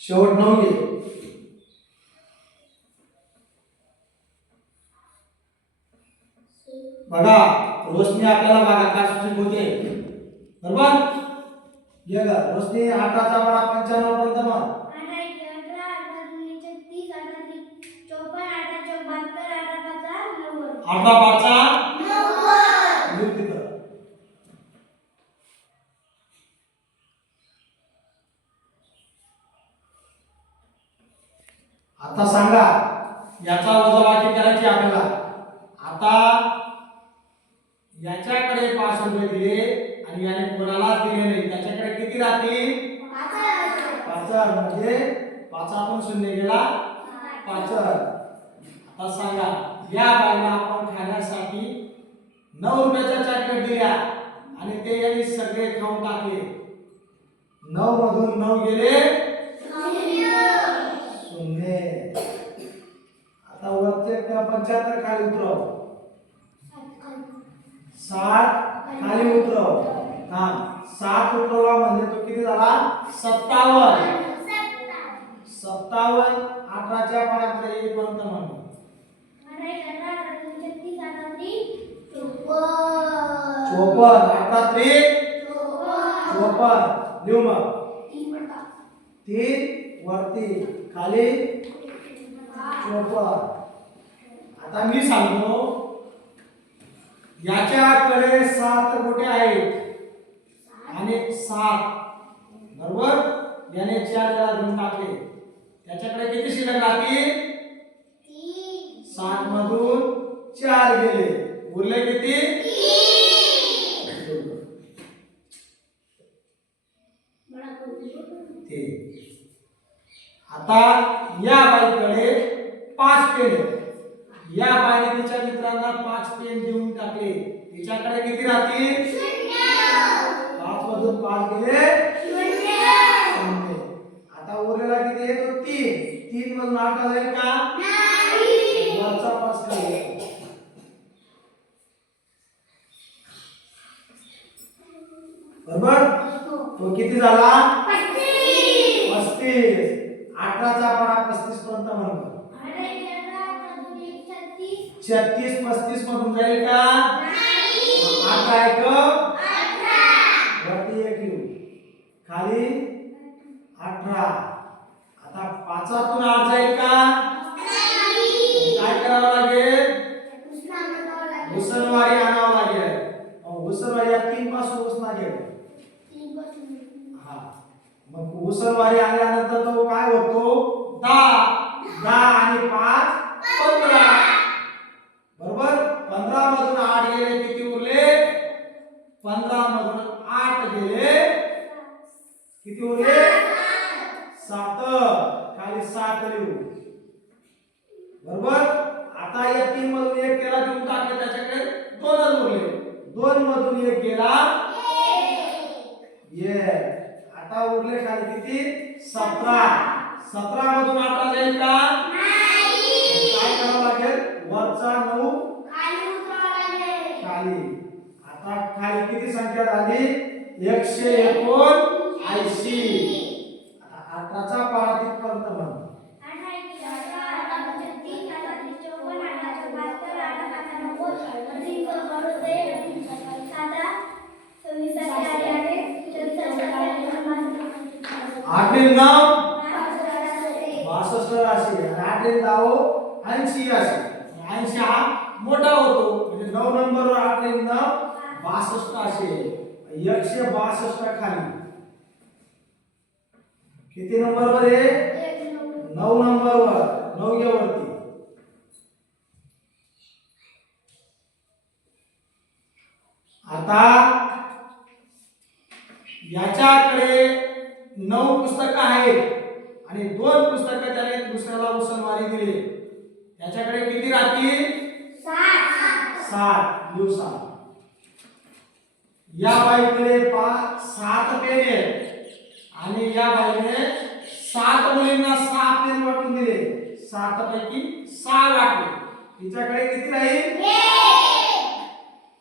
शेवट नऊ घे. बघा रोशनी आपल्याला सूचित होते? बरोबर? ये ग रोशनी अठराचा बडा पंच्याण्णव पर्यंत म्हण अठरा? एके अठरा अठरा दुनी छत्तीस अठरा त्रिक चौपन्न अठरा चौक बहात्तर अठरा पाचा नव्वद अठरा पाचचा लिहून तिथं आता सांगा याचा वजाबाकी करायची आपल्याला. आता याच्याकडे पाच रुपये दिले आणि याने कोणालाच दिले नाही. त्याच्याकडे किती राहतील? म्हणजे पाच म्हणजे पाचातून शून्य गेला पाच आता सांगा या बाईला आपण खाण्यासाठी नऊ रुपयाच्या चॉकलेट दिल्या आणि ते यांनी सगळे खाऊन टाकले. नऊ मधून नऊ गेले शून्य आता वरचे पंच्याहत्तर खाली उतरव. साठ खाली. उतरव. हा सात उतरवला म्हणजे तो किती झाला? सत्तावन्न. सत्तावन्न. अठराच्या पाण्यामध्ये येईपर्यंत म्हणतो अठरा एके अठरा लिहू मग. तीन वरती. खाली. चोपन्न. आता मी सांगतो याच्याकडे सात गोटे आहेत. आणि सात बरोबर? याने चार त्याला घेऊन टाकले. त्याच्याकडे किती शिल्लक राहतील? सात मधून चार गेले. उरले किती? आता या बाईकडे पाच पेन या बाईने तिच्या मित्रांना पाच पेन देऊन टाकले. तिच्याकडे किती राहतील? पाच मधून पाच गेले. आता उरलेला किती आहे? तो तीन. तीन मधून आठ जाईल का? वरचा पाच येतो. बरोबर? तो किती झाला? पस्तीस. अठराचा पडा पस्तीस पर्यंत म्हणतो अठरा एके अठरा अठरा दुनी छत्तीस पस्तीस मधून जाईल का? अठरा. एक वरती एक लिहू खाली अठरा. आता पाचातून आठ जाईल का? काय करावं लागेल? उसनवारी आणावं लागेल. या तीन पासून उसना घेऊ. हा. मग उसनवारी आल्यानंतर तो काय होतो? दहा आणि पाच पंधरा बरोबर पंधरा मधून आठ गेले किती उरले पंधरा मधून आठ गेले. किती उरले सात. खाली सात लिहू बरोबर? आता या तीन मधून एक केला देऊन टाकले त्याच्याकडे दोनच उरले. दोन मधून एक गेला. ये आता उरले खाली किती? सतरा. सतरा मधून आठ जाईल का काय करावं लागेल वरचा नऊ खाली आता खाली किती संख्या झाली? एकशे एकोण ऐंशी. अठराचा पारा तिथपर्यंत म्हणतो अठरा नाव? बासष्ट राशी. आणि नाव? ऐंशी राशी. ऐंशी हा मोठा होतो. म्हणजे नऊ नंबरवर आठ नाव बासष्ट असे एकशे बासष्ट खाली. किती नंबरवर आहे? नऊ नंबरवर नवग्यावरती. आता याच्याकडे नऊ पुस्तकं आहेत आणि दोन पुस्तकं त्याने दुसऱ्याला उसनवारी दिली. त्याच्याकडे किती राहतील? सात. दिवसात या बाईकडे पाच सात पेन आहेत. आणि या बाईने सात मुलींना सहा पेन वाटून दिले. सात पैकी सहा वाटले. तिच्याकडे किती राहील?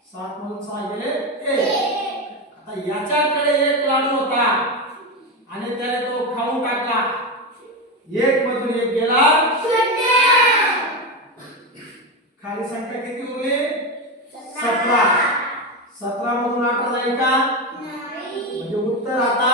सात मधून सहा गेले एक. आता याच्याकडे एक लाडू होता. आणि त्याने तो खाऊन टाकला. एक मधून एक गेला. खाली संख्या किती उरली सतरा सतरा मधून अठरा जाईल का म्हणजे उत्तर आता